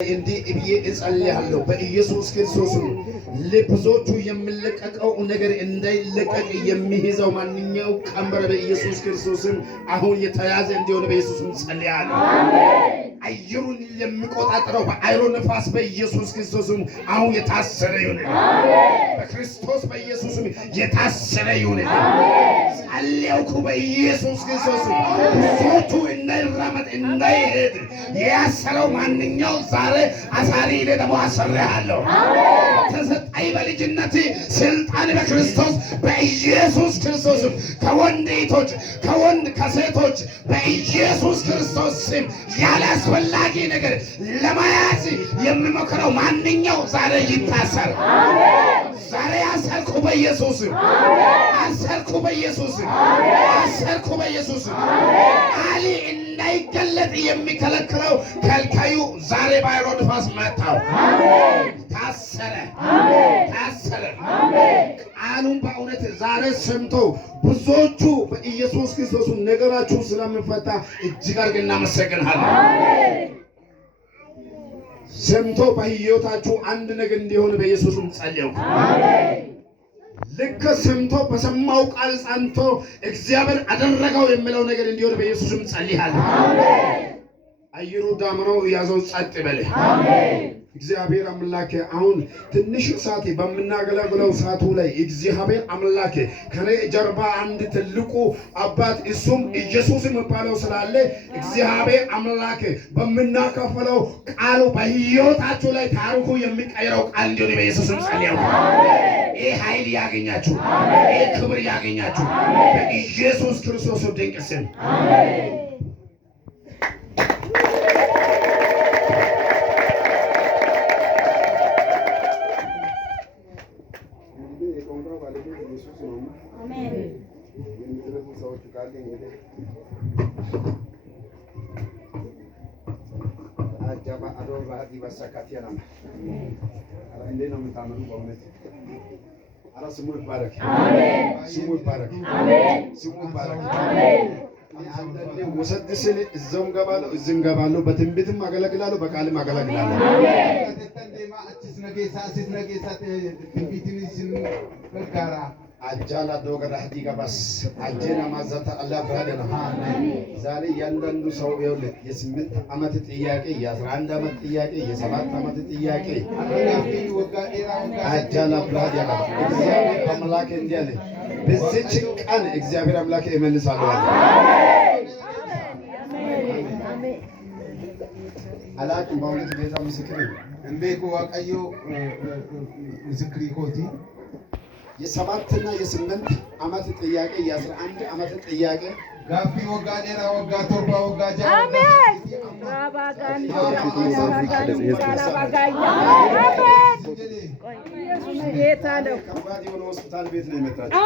እንዲህ ብዬ እጸልያለሁ በኢየሱስ ክርስቶስ ለብዙዎቹ የሚለቀቀው ነገር እንዳይለቀቅ የሚይዘው ማንኛው ቀንበር በኢየሱስ ክርስቶስ አሁን የተያዘ እንዲሆን በኢየሱስ ጸልያለሁ። አሜን። አየሩን የሚቆጣጠረው በአይሮ ነፋስ በኢየሱስ ክርስቶስ አሁን የታሰረ ይሁን። አሜን። በክርስቶስ በኢየሱስ የታሰረ ይሁን። አሜን። ጸልያለሁ በኢየሱስ ክርስቶስ ብዙዎቹ እንዳይራመድ እንዳይሄድ ያሰረው ማንኛው ዛሬ አሳሪ ደግሞ አሰራለሁ። አሜን። ተሰጣይ በልጅነት ስልጣን በክርስቶስ በኢየሱስ ክርስቶስ ከወንዶች ከወንድ ከሴቶች በኢየሱስ ክርስቶስ ስም ያለ አስፈላጊ ነገር ለማያዝ የሚሞክረው ማንኛው ዛሬ ይታሰር። አሜን። ዛሬ አሰርኩ በኢየሱስ አሜን። አሰርኩ በኢየሱስ አሜን። አሰርኩ በኢየሱስ አሜን። አሊ እንዳይገለጥ የሚከለክለው ከልካዩ ዛሬ ባይሮድ ፋስ መጣው። አሜን። ታሰረ። አሜን። ታሰረ። አሜን። ቃሉን በእውነት ዛሬ ሰምቶ ብዙዎቹ በኢየሱስ ክርስቶስ ነገራችሁ ስለምፈታ እጅግ አድርገን እናመሰግናለን። አሜን። ሰምቶ በሕይወታችሁ አንድ ነገር እንዲሆን በኢየሱስም ጸልዩ። አሜን። ልክ ሰምቶ በሰማው ቃል ጸንቶ እግዚአብሔር አደረገው የሚለው ነገር እንዲሆን በኢየሱስም ጸልያለሁ። አሜን። አየሩ ዳመናው ያዘው ጸጥ በለ። አሜን። እግዚአብሔር አምላክ አሁን ትንሽ ሰዓት በመናገለግለው ሰዓቱ ላይ እግዚአብሔር አምላክ ከኔ ጀርባ አንድ ትልቁ አባት እሱም ኢየሱስ የሚባለው ስላለ እግዚአብሔር አምላክ በመናከፈለው ቃሉ በሕይወታችሁ ላይ ታሪኩ የሚቀይረው ቃል እንዲሆን በኢየሱስም ጸልያለሁ። አሜን። ይሄ ኃይል ያገኛችሁ፣ ይሄ ክብር ያገኛችሁ በኢየሱስ ክርስቶስ ድንቅ ስም አሜን። ስሙ ይባረክ። ስሙ ይባረክ። ስሙ ይባረክ። አንዳንዴ ወሰድ ስል እዛውም ገባለሁ እዚህም ገባለሁ። በትንቢትም አገለግላለሁ፣ በቃልም አገለግላለሁ። አጃላ ዶገራ ዲጋባስ አጀና ማዛታ አላህ ብራደና ዛሬ ያንዳንዱ ሰው ይኸውልህ የ8 ዓመት ጥያቄ የ11 ዓመት ጥያቄ የ7 ዓመት ጥያቄ አጃላ ብራደና እግዚአብሔር አምላክ እንዲያለ በዚህች ቀን እግዚአብሔር አምላክ ይመልሳል። አላቅም በእውነት ጌታ ምስክር እንዴት ዋቀዮ ምስክሪ ኮቲ የ7 እና የ8 ዓመት ጥያቄ የ11 ዓመት ጥያቄ ጋፊ ወጋ ዴራ ወጋ ቶርባ ወጋ ጃ አሜን። ራባጋን ራባጋን ራባጋያ አሜን። ጌታ ነው። ከባድ የሆነ ሆስፒታል ቤት ነው የመጣችው።